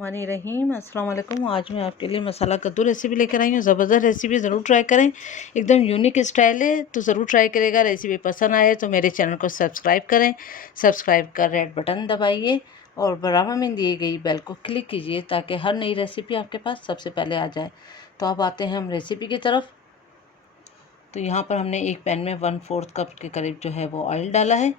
रहीम अस्सलाम वालेकुम। आज मैं आपके लिए मसाला कद्दू रेसिपी लेकर आई हूँ। ज़बरदस्त रेसिपी, ज़रूर ट्राई करें। एकदम यूनिक स्टाइल है, तो ज़रूर ट्राई करेगा। रेसिपी पसंद आए तो मेरे चैनल को सब्सक्राइब करें। सब्सक्राइब कर रेड बटन दबाइए और बराबर में दी गई बेल को क्लिक कीजिए ताकि हर नई रेसिपी आपके पास सबसे पहले आ जाए। तो अब आते हैं हम रेसिपी की तरफ। तो यहाँ पर हमने एक पैन में 1/4 कप के करीब जो है वो ऑयल डाला है।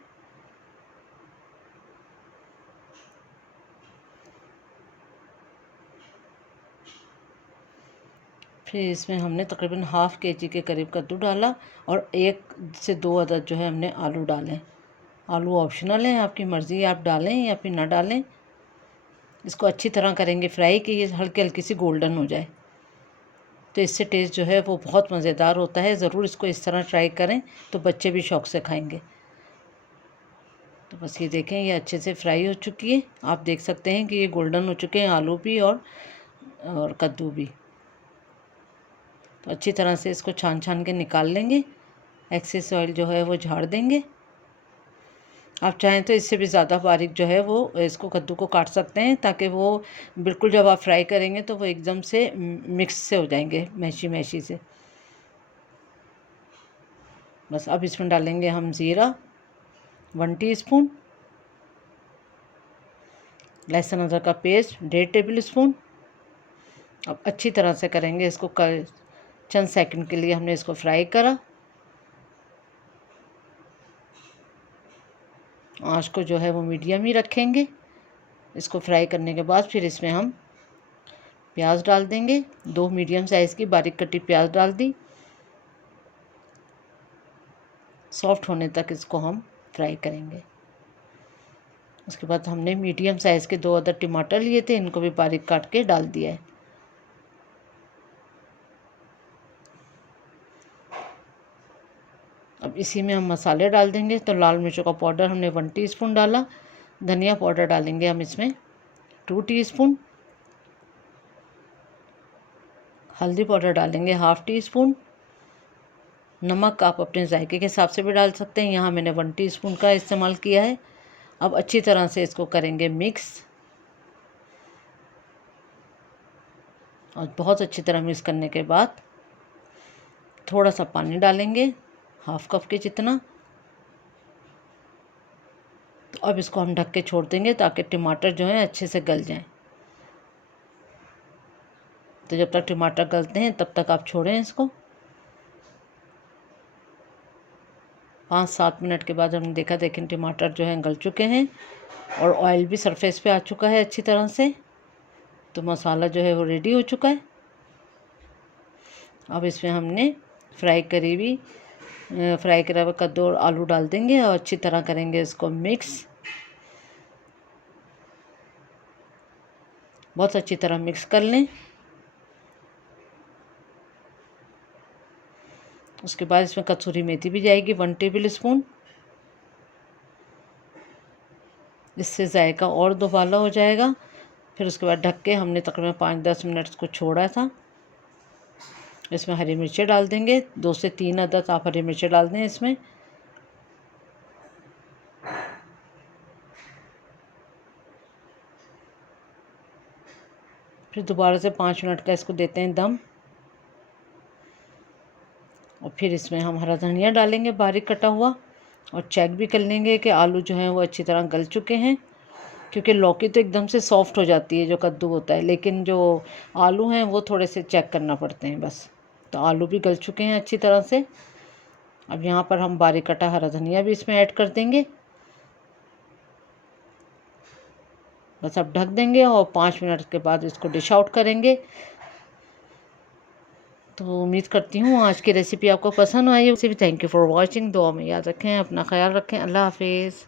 फिर इसमें हमने तकरीबन ½ kg के करीब कद्दू डाला और 1 से 2 अदद जो है हमने आलू डालें। आलू ऑप्शनल है, आपकी मर्ज़ी, आप डालें या फिर ना डालें। इसको अच्छी तरह करेंगे फ्राई कि ये हल्की हल्की सी गोल्डन हो जाए, तो इससे टेस्ट जो है वो बहुत मज़ेदार होता है। ज़रूर इसको इस तरह ट्राई करें तो बच्चे भी शौक़ से खाएंगे। तो बस ये देखें, ये अच्छे से फ्राई हो चुकी है। आप देख सकते हैं कि ये गोल्डन हो चुके हैं आलू भी और कद्दू भी। तो अच्छी तरह से इसको छान छान के निकाल लेंगे। एक्सेस ऑयल जो है वो झाड़ देंगे। आप चाहें तो इससे भी ज़्यादा बारीक जो है वो इसको कद्दू को काट सकते हैं, ताकि वो बिल्कुल जब आप फ्राई करेंगे तो वो एकदम से मिक्स से हो जाएंगे, मैशी मैशी से। बस अब इसमें डालेंगे हम ज़ीरा 1 टीस्पून, लहसुन अदरक का पेस्ट 1.5 टेबल स्पून। अब अच्छी तरह से करेंगे इसको। चंद सेकंड के लिए हमने इसको फ्राई करा। आँच को जो है वो मीडियम ही रखेंगे। इसको फ्राई करने के बाद फिर इसमें हम प्याज डाल देंगे। 2 मीडियम साइज़ की बारीक कटी प्याज डाल दी। सॉफ्ट होने तक इसको हम फ्राई करेंगे। उसके बाद हमने मीडियम साइज़ के 2 अदद टमाटर लिए थे, इनको भी बारीक काट के डाल दिया है। अब इसी में हम मसाले डाल देंगे। तो लाल मिर्चों का पाउडर हमने 1 टीस्पून डाला। धनिया पाउडर डालेंगे हम इसमें 2 टीस्पून। हल्दी पाउडर डालेंगे ½ टीस्पून। नमक आप अपने जायके के हिसाब से भी डाल सकते हैं, यहाँ मैंने 1 टीस्पून का इस्तेमाल किया है। अब अच्छी तरह से इसको करेंगे मिक्स, और बहुत अच्छी तरह मिक्स करने के बाद थोड़ा सा पानी डालेंगे, ½ कप के जितना। तो अब इसको हम ढक के छोड़ देंगे ताकि टमाटर जो हैं अच्छे से गल जाएं। तो जब तक टमाटर गलते हैं तब तक आप छोड़ें इसको। 5-7 मिनट के बाद हमने देखा, देखें टमाटर जो हैं गल चुके हैं और ऑयल भी सरफेस पे आ चुका है अच्छी तरह से। तो मसाला जो है वो रेडी हो चुका है। अब इसमें हमने फ्राई करा हुआ कद्दू और आलू डाल देंगे और अच्छी तरह करेंगे इसको मिक्स। बहुत अच्छी तरह मिक्स कर लें। उसके बाद इसमें कसूरी मेथी भी जाएगी 1 टेबल स्पून। इससे जायका और दोबाला हो जाएगा। फिर उसके बाद ढक के हमने तकरीबन 5-10 मिनट को छोड़ा था। इसमें हरी मिर्चें डाल देंगे, 2 से 3 अदद आप हरी मिर्चें डाल दें इसमें। फिर दोबारा से 5 मिनट का इसको देते हैं दम। और फिर इसमें हम हरा धनिया डालेंगे बारीक कटा हुआ, और चेक भी कर लेंगे कि आलू जो हैं वो अच्छी तरह गल चुके हैं। क्योंकि लौकी तो एकदम से सॉफ्ट हो जाती है जो कद्दू होता है, लेकिन जो आलू हैं वो थोड़े से चेक करना पड़ते हैं बस। तो आलू भी गल चुके हैं अच्छी तरह से। अब यहाँ पर हम बारीक कटा हरा धनिया भी इसमें ऐड कर देंगे। बस अब ढक देंगे और 5 मिनट के बाद इसको डिश आउट करेंगे। तो उम्मीद करती हूँ आज की रेसिपी आपको पसंद आई। उसे भी थैंक यू फॉर वॉचिंग। दुआ में याद रखें, अपना ख्याल रखें। अल्लाह हाफिज़।